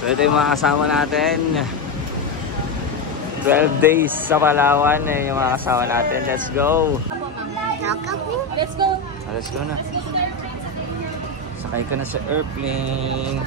So ito yung mga kasama natin. 12 days sa Palawan. Yung mga kasama natin. Let's go! Let's go! Let's go na. Sakay ka na sa airplane.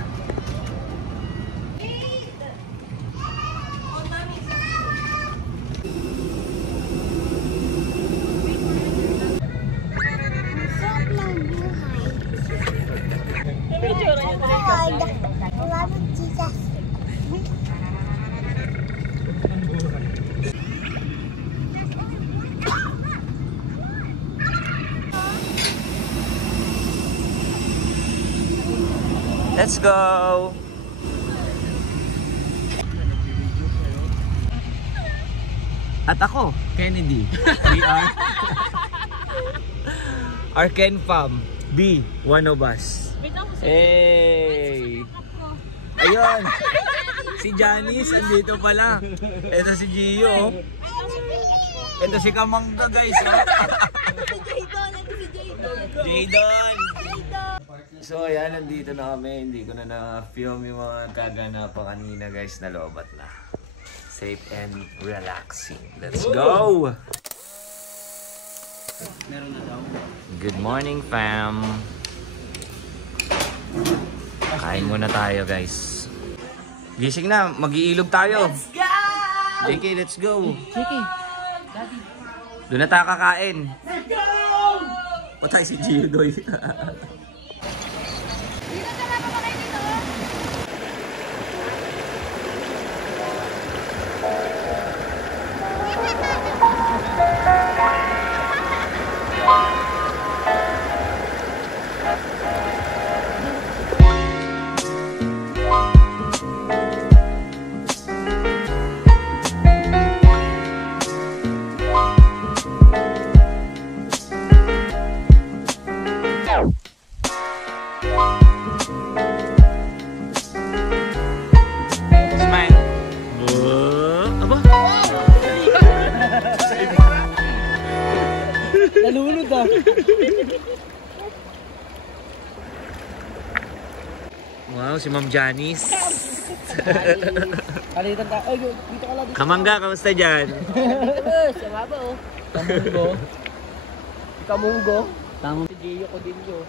Let's go! At ako, Kennedy. We are Arken Fam. B, one of us. Hey! Ayun! Si Janice, andito pala. Ito si Gio. Ito si Kamangga, guys. Jaydon! So ayan, nandito na kami. Hindi ko na na-film yung mga kaganapan kanina, guys. Nalobat na. Safe and relaxing. Let's go! Good morning, fam. Kain muna tayo, guys. Gising na, mag-iilog tayo. Let's go! JK, let's go. JK, Daddy. Doon na tayo kakain. Let's go! Patay si Gio doy. Nalulod ah. Wow, si Ma'am Janice. Kalitan ka. Ay, dito ka lang. Kamangga, kamusta dyan? Sa baba oh. Kamunggo. Kamunggo. Tamang si Gio ko din yo.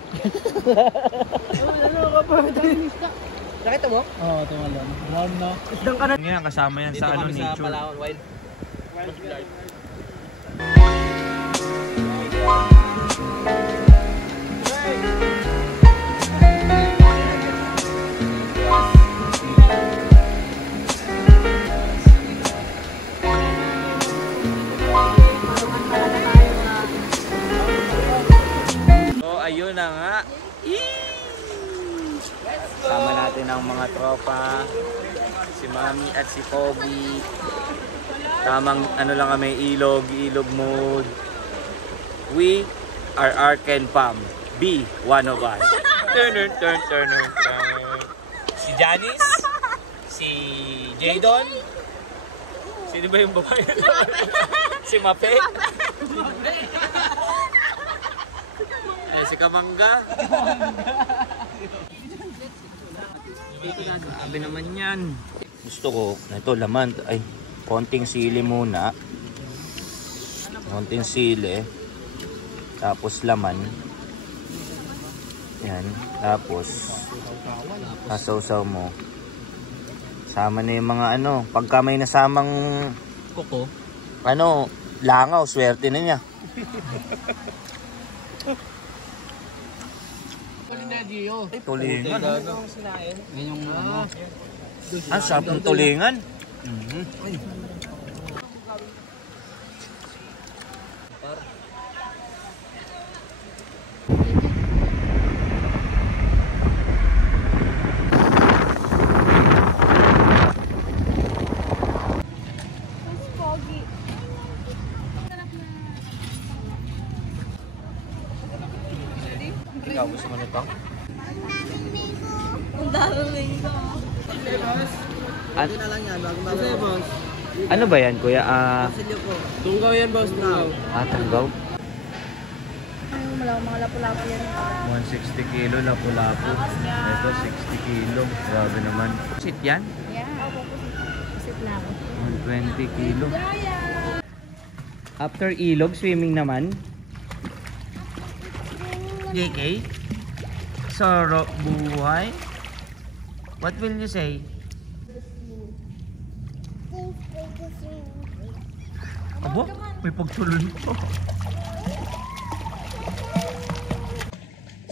Ano ka pa? Nakita mo? Oo, tumalon. Brown na. Isdang ka na. Yan, kasama yan sa ano, nature. Dito kami sa Palawan, wild life. So ayun na nga. Sama natin ang mga tropa, si Mami at si Kobe. Tamang ano lang kami, ilog mode. We are Arken Fam. B, one of us. Turn. Si Janice, si Jaydon. Sino ba yung babae? Si Mape. Si Kamangga. Sabi naman yan. Gusto ko, ito laman. Ay, konting sili muna. Konting sili. Tapos laman. Yan. Tapos kasawsaw mo. Sama na yung mga ano. Pagka may nasamang Koko. ano, langaw, swerte na niya. Tulingan. Yan yung ano. Ang sarap ng tulingan. Ikaw, gusto mo nito? Ang daming ko. At, na lang yan, bago boss. ano ba yan, kuya? Tunggaw yan, boss. Tunggaw. Tunggaw? mga lapu-lapu yan. 160 kilo, lapu-lapu. Ito, 60 kilo. Grabe naman. Sit yan? Yeah. Sit lang. 120 kilo. After ilog, swimming naman. JK? Soro buhay? What will you say? Abo, may pagtulon po.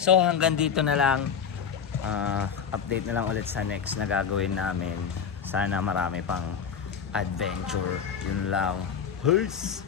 So hanggang dito na lang. Update na lang ulit sa next na gagawin namin. Sana marami pang adventure. Yun lang. Peace!